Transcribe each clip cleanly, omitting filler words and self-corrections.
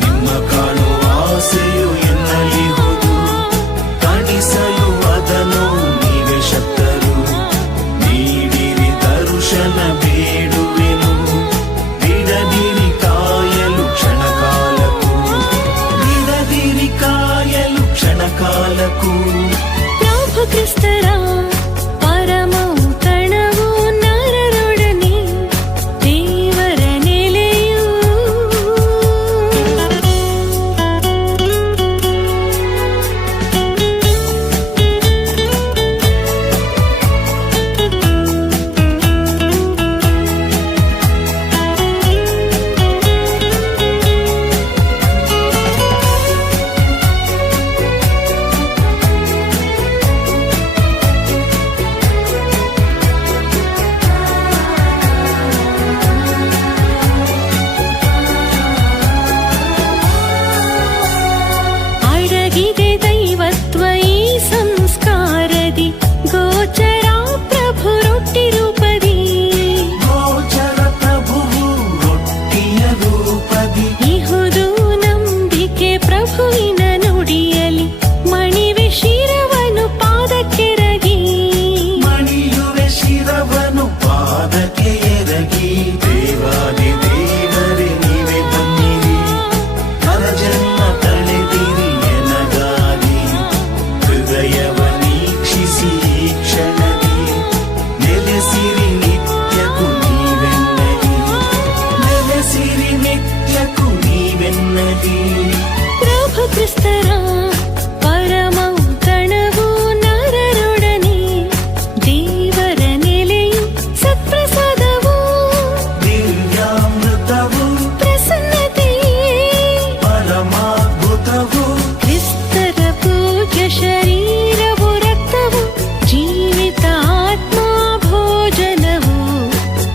ನಿಮ್ಮ ಕಾಣುವ ಆಸೆಯು ಎನ್ನಲಿಹುದು. ಕಾಣಿಸಲು ಅದನ್ನು ನೀವೇ ಶಕ್ತರು. ನೀಡಿರಿ ದರ್ಶನ ಬೇಡುವೆನು. ಬಿಡದಿರಿ ಕಾಯಲು ಕ್ಷಣಕಾಲಕ್ಕೂ. ಬಿಡದಿರಿ ಕಾಯಲು ಕ್ಷಣಕಾಲಕ್ಕೂ. ಪ್ರಭು ಕ್ರಿಸ್ತರ ಪರಮವು ಕಣವು ನರರೊಡನೆ ದೇವರ ನೆಲೆಯು. ಅಡಗಿದೆ ದೈವತ್ವ ಈ ಸಂಸ್ಕಾರದಿ ಗೋಚರ ಪ್ರಭು ರೊಟ್ಟಿ ರೂಪದಿ. ಗೋಚರ ಪ್ರಭುವು ರೊಟ್ಟಿಯ ರೂಪದಿ. ಇಹುದು ನಂಬಿಕೆ ಪ್ರಭುವಿನ ನುಡಿಯಲಿ ಮಣಿವೆ ಶಿರವನು ಪಾದಕ್ಕೆರಗಿ. ಮಣಿಯುವೆ ಶಿರವನು ಪಾದಕ್ಕೆ ಎರಗಿ. ದೇವಾದಿ ದೇವರೇ ನೀವೇ ಬನ್ನಿರಿ. ನರಜನ್ಮ ತಳೆದಿರಿ ಎನಗಾಗಿ. ಹೃದಯವ ನೀಕ್ಷಿಸಿ ಈ ಕ್ಷಣದಿ. ನೆಲೆಸಿರಿ ನಿತ್ಯಕ್ಕೂ ನೀವೆನ್ನಲಿ. ನೆಲೆಸಿರಿ ನಿತ್ಯಕ್ಕೂ ನೀವೆನ್ನಲಿ. ಪ್ರಭು ಕ್ರಿಸ್ತರ ಪರಮವು ಕಣವು ನರರೊಡನೆ ದೇವರ ನೆಲೆಯು. ಸತ್ಪ್ರಸಾದವು ದಿವ್ಯಾಮೃತವು ಪ್ರಸನ್ನತೆಯೇ ಪರಮಾದ್ಭುತವು. ಕ್ರಿಸ್ತರ ಪೂಜ್ಯ ಶರೀರವು ರಕ್ತವು ಜೀವಿತ ಆತ್ಮ ಭೋಜನವು.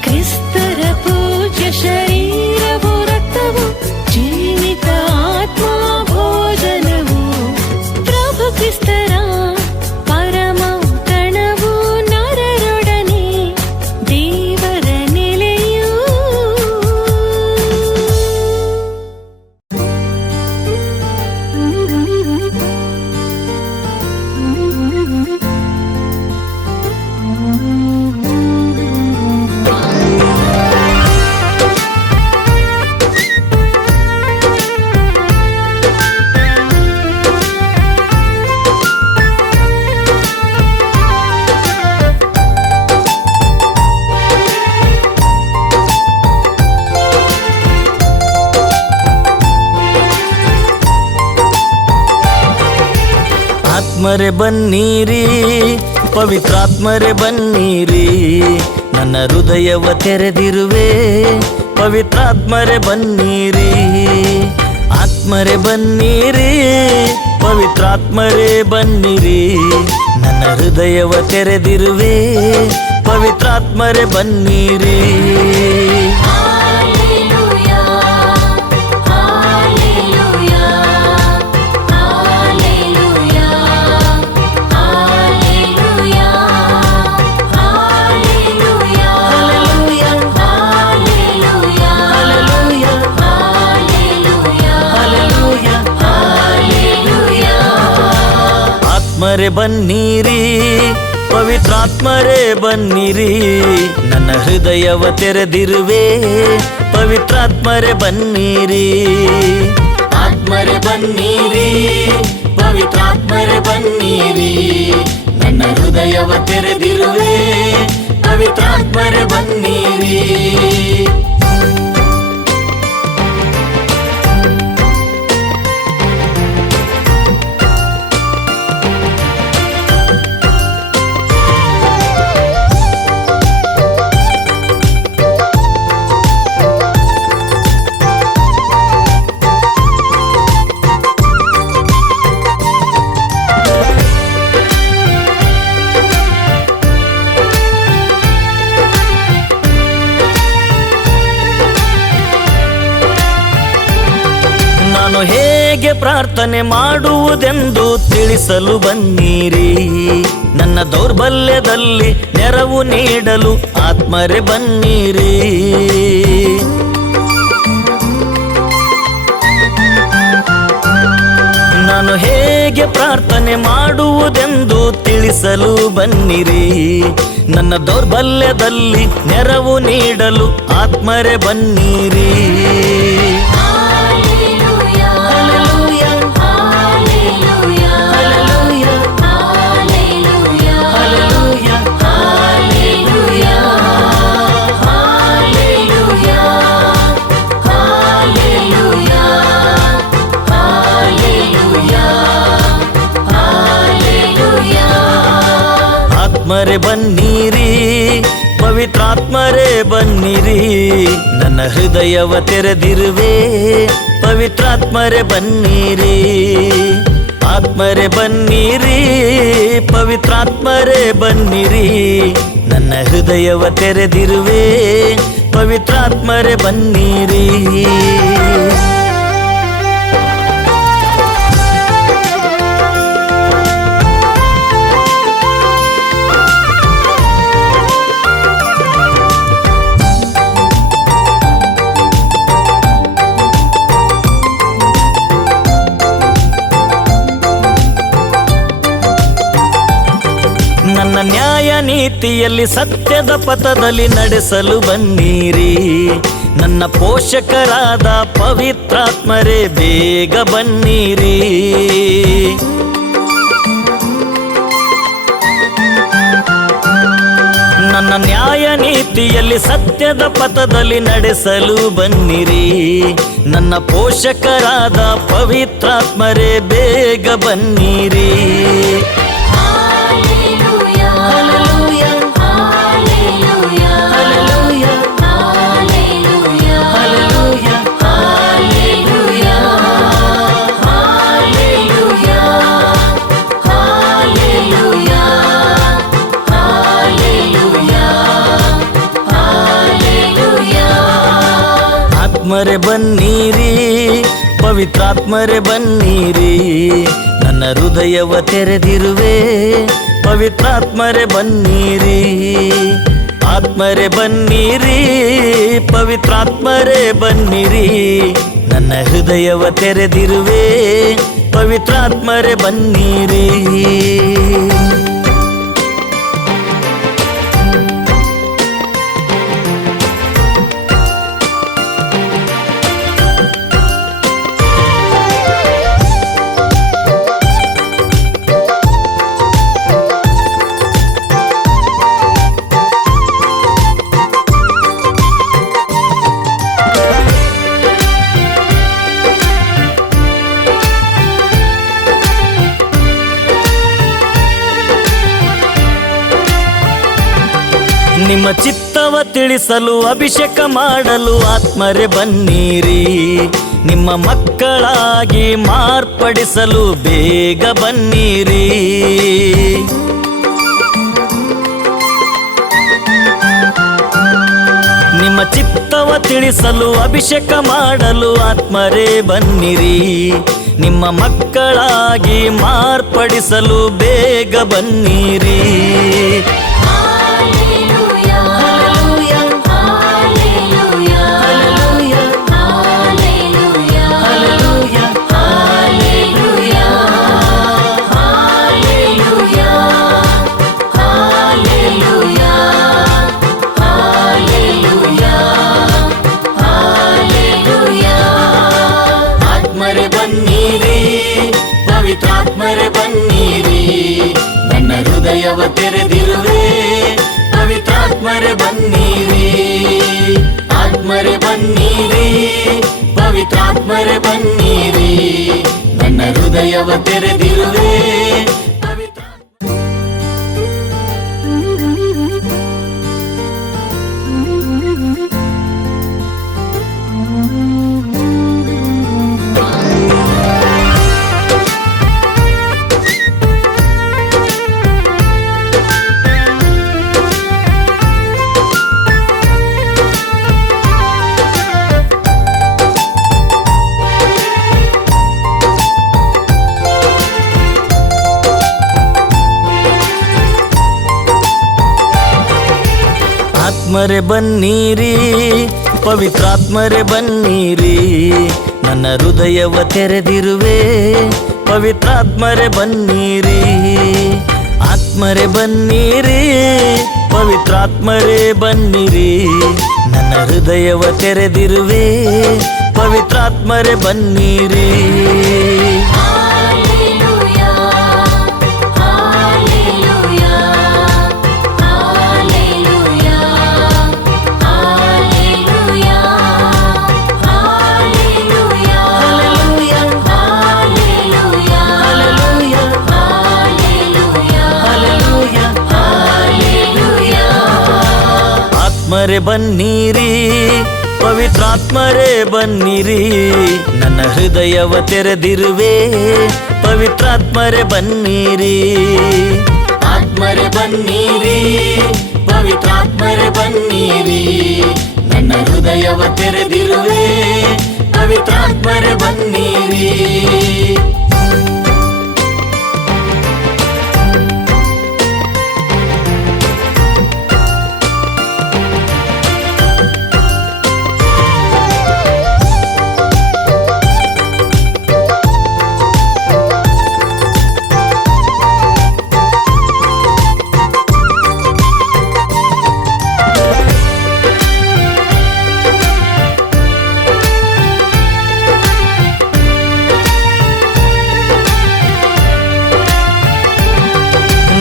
ಕ್ರಿಸ್ತರ ಪೂಜ್ಯ ಶರೀರವು ರಕ್ತವು ಜೀವಿತ ಆತ್ಮ ಭೋಜನವು. ಪ್ರಭು ಕ್ರಿಸ್ತರ ಪರಮವು ಕಣವು ನರರೊಡನೆ ದೇವರ ನೆಲೆಯು. ಆತ್ಮರೆ ಬನ್ನೀರಿ, ಪವಿತ್ರಾತ್ಮರೆ ಬನ್ನೀರಿ. ನನ್ನ ಹೃದಯವ ತೆರೆದಿರುವೆ, ಪವಿತ್ರಾತ್ಮರೆ ಬನ್ನೀರಿ. ಆತ್ಮರೆ ಬನ್ನೀರಿ, ಪವಿತ್ರಾತ್ಮರೆ ಬನ್ನಿರಿ. ನನ್ನ ಹೃದಯವ ತೆರೆದಿರುವೆ, ಪವಿತ್ರಾತ್ಮರೆ ಬನ್ನೀರಿ. ಆತ್ಮರೆ ಬನ್ನೀರಿ, ಪವಿತ್ರಾತ್ಮರೆ ಬನ್ನಿರಿ. ನನ್ನ ಹೃದಯವ ತೆರೆದಿರುವೆ, ಪವಿತ್ರಾತ್ಮರೆ ಬನ್ನಿರಿ. ಆತ್ಮರೆ ಬನ್ನೀರಿ, ಪವಿತ್ರಾತ್ಮರೆ ಬನ್ನಿರಿ. ನನ್ನ ಹೃದಯವ ತೆರೆದಿರುವೆ, ಪವಿತ್ರಾತ್ಮರೆ ಬನ್ನಿರಿ. ಹೇಗೆ ಪ್ರಾರ್ಥನೆ ಮಾಡುವುದೆಂದು ತಿಳಿಸಲು ಬನ್ನಿರಿ. ನನ್ನ ದೌರ್ಬಲ್ಯದಲ್ಲಿ ನೆರವು ನೀಡಲು ಆತ್ಮರೆ ಬನ್ನಿರಿ. ನಾನು ಹೇಗೆ ಪ್ರಾರ್ಥನೆ ಮಾಡುವುದೆಂದು ತಿಳಿಸಲು ಬನ್ನಿರಿ. ನನ್ನ ದೌರ್ಬಲ್ಯದಲ್ಲಿ ನೆರವು ನೀಡಲು ಆತ್ಮರೇ ಬನ್ನಿರಿ. ಆತ್ಮರೇ ಬನ್ನಿರಿ, ಪವಿತ್ರಾತ್ಮರೇ ಬನ್ನಿರಿ. ನನ್ನ ಹೃದಯವ ತೆರೆದಿರುವೆ, ಪವಿತ್ರಾತ್ಮರೇ ಬನ್ನಿರಿ. ಆತ್ಮರೇ ಬನ್ನಿರಿ, ಪವಿತ್ರಾತ್ಮರೇ ಬನ್ನಿರಿ. ನನ್ನ ಹೃದಯವ ತೆರೆದಿರುವೆ, ಪವಿತ್ರಾತ್ಮರೇ ಬನ್ನಿರಿ. ನನ್ನ ನ್ಯಾಯ ನೀತಿಯಲ್ಲಿ ಸತ್ಯದ ಪಥದಲ್ಲಿ ನಡೆಸಲು ಬನ್ನಿರಿ. ನನ್ನ ಪೋಷಕರಾದ ಪವಿತ್ರಾತ್ಮರೇ ಬೇಗ ಬನ್ನಿರಿ. ನನ್ನ ನ್ಯಾಯ ನೀತಿಯಲ್ಲಿ ಸತ್ಯದ ಪಥದಲ್ಲಿ ನಡೆಸಲು ಬನ್ನಿರಿ. ನನ್ನ ಪೋಷಕರಾದ ಪವಿತ್ರಾತ್ಮರೇ ಬೇಗ ಬನ್ನಿರಿ. ಆತ್ಮರೇ ಬನ್ನಿರಿ, ಪವಿತ್ರಾತ್ಮರೇ ಬನ್ನಿರಿ. ನನ್ನ ಹೃದಯವ ತೆರೆದಿರುವೆ, ಪವಿತ್ರಾತ್ಮರೇ ಬನ್ನಿರಿ. ಆತ್ಮರೇ ಬನ್ನಿರಿ, ಪವಿತ್ರಾತ್ಮರೇ ಬನ್ನಿರಿ. ನನ್ನ ಹೃದಯವ ತೆರೆದಿರುವೆ, ಪವಿತ್ರಾತ್ಮರೇ ಬನ್ನಿರಿ. ನಿಮ್ಮ ಚಿತ್ತವ ತಿಳಿಸಲು ಅಭಿಷೇಕ ಮಾಡಲು ಆತ್ಮರೇ ಬನ್ನಿರಿ. ನಿಮ್ಮ ಮಕ್ಕಳಾಗಿ ಮಾರ್ಪಡಿಸಲು ಬೇಗ ಬನ್ನಿರಿ. ನಿಮ್ಮ ಚಿತ್ತವ ತಿಳಿಸಲು ಅಭಿಷೇಕ ಮಾಡಲು ಆತ್ಮರೇ ಬನ್ನಿರಿ. ನಿಮ್ಮ ಮಕ್ಕಳಾಗಿ ಮಾರ್ಪಡಿಸಲು ಬೇಗ ಬನ್ನಿರಿ. ಪವಿತ್ರಾತ್ಮರೇ ಬನ್ನಿರಿ. ನನ್ನ ಹೃದಯವ ತೆರೆದಿರುವೆ, ಪವಿತ್ರಾತ್ಮರೇ ಬನ್ನಿರಿ. ಆತ್ಮರೇ ಬನ್ನಿರಿ, ಪವಿತ್ರಾತ್ಮರೇ ಬನ್ನಿರಿ. ನನ್ನ ಹೃದಯವ ತೆರೆದಿರುವೆ. ಆತ್ಮರೇ ಬನ್ನಿರಿ, ಪವಿತ್ರಾತ್ಮರೇ ಬನ್ನಿರಿ. ನನ್ನ ಹೃದಯವ ತೆರೆದಿರುವೆ, ಪವಿತ್ರಾತ್ಮರೇ ಬನ್ನಿರಿ. ಆತ್ಮರೇ ಬನ್ನಿರಿ, ಪವಿತ್ರಾತ್ಮರೇ ಬನ್ನಿರಿ. ನನ್ನ ಹೃದಯವ ತೆರೆದಿರುವೆ, ಪವಿತ್ರಾತ್ಮರೇ ಬನ್ನಿರಿ. ಆತ್ಮರೇ ಬನ್ನಿರಿ, ಪವಿತ್ರಾತ್ಮರೇ ಬನ್ನಿರಿ. ನನ್ನ ಹೃದಯವ ತೆರೆದಿರುವೆ, ಪವಿತ್ರಾತ್ಮರೇ ಬನ್ನಿರಿ. ಆತ್ಮರೇ ಬನ್ನಿರಿ, ಪವಿತ್ರಾತ್ಮರೇ ಬನ್ನಿರಿ. ನನ್ನ ಹೃದಯವ ತೆರೆದಿರುವೆ, ಪವಿತ್ರಾತ್ಮರೇ ಬನ್ನಿರಿ.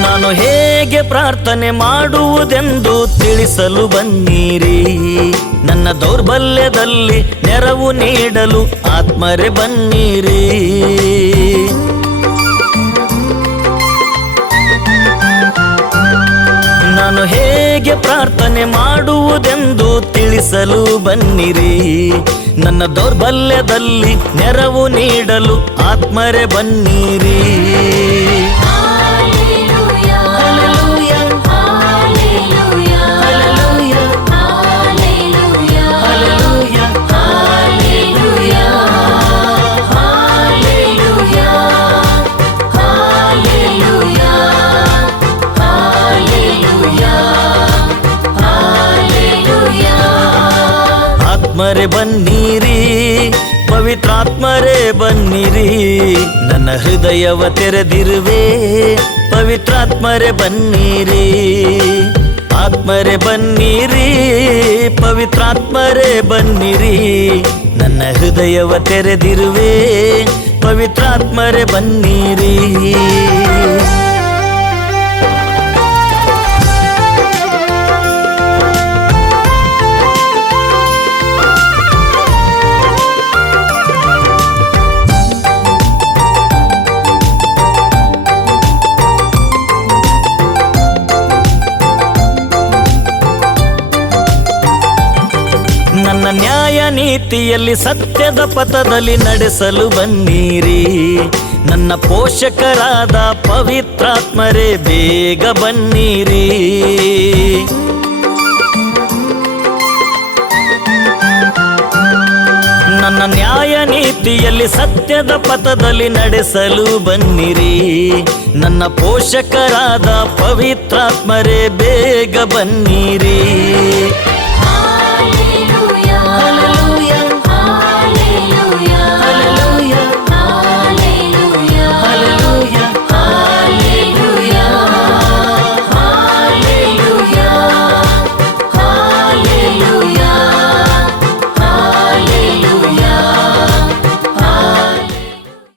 ನಾನು ಹೇಗೆ ಪ್ರಾರ್ಥನೆ ಮಾಡುವುದೆಂದು ತಿಳಿಸಲು ಬನ್ನಿರಿ. ನನ್ನ ದೌರ್ಬಲ್ಯದಲ್ಲಿ ನೆರವು ನೀಡಲು ಆತ್ಮರೇ ಬನ್ನಿರಿ. ನಾನು ಹೇಗೆ ಪ್ರಾರ್ಥನೆ ಮಾಡುವುದೆಂದು ತಿಳಿಸಲು ಬನ್ನಿರಿ. ನನ್ನ ದೌರ್ಬಲ್ಯದಲ್ಲಿ ನೆರವು ನೀಡಲು ಆತ್ಮರೇ ಬನ್ನಿರಿ. ಆತ್ಮರೇ ಬನ್ನಿರಿ, ಪವಿತ್ರಾತ್ಮರೇ ಬನ್ನಿರಿ. ನನ್ನ ಹೃದಯವ ತೆರೆದಿರುವೆ, ಪವಿತ್ರಾತ್ಮರೇ ಬನ್ನಿರಿ. ಆತ್ಮರೇ ಬನ್ನಿರಿ, ಪವಿತ್ರಾತ್ಮರೇ ಬನ್ನಿರಿ. ನನ್ನ ಹೃದಯವ ತೆರೆದಿರುವೆ, ಪವಿತ್ರಾತ್ಮರೇ ಬನ್ನಿರಿ. ನನ್ನ ನ್ಯಾಯ ನೀತಿಯಲ್ಲಿ ಸತ್ಯದ ಪಥದಲ್ಲಿ ನಡೆಸಲು ಬನ್ನಿರಿ. ನನ್ನ ಪೋಷಕರಾದ ಪವಿತ್ರಾತ್ಮರೇ ಬೇಗ ಬನ್ನಿರಿ. ನನ್ನ ನ್ಯಾಯ ನೀತಿಯಲ್ಲಿ ಸತ್ಯದ ಪಥದಲ್ಲಿ ನಡೆಸಲು ಬನ್ನಿರಿ. ನನ್ನ ಪೋಷಕರಾದ ಪವಿತ್ರಾತ್ಮರೇ ಬೇಗ ಬನ್ನಿರಿ.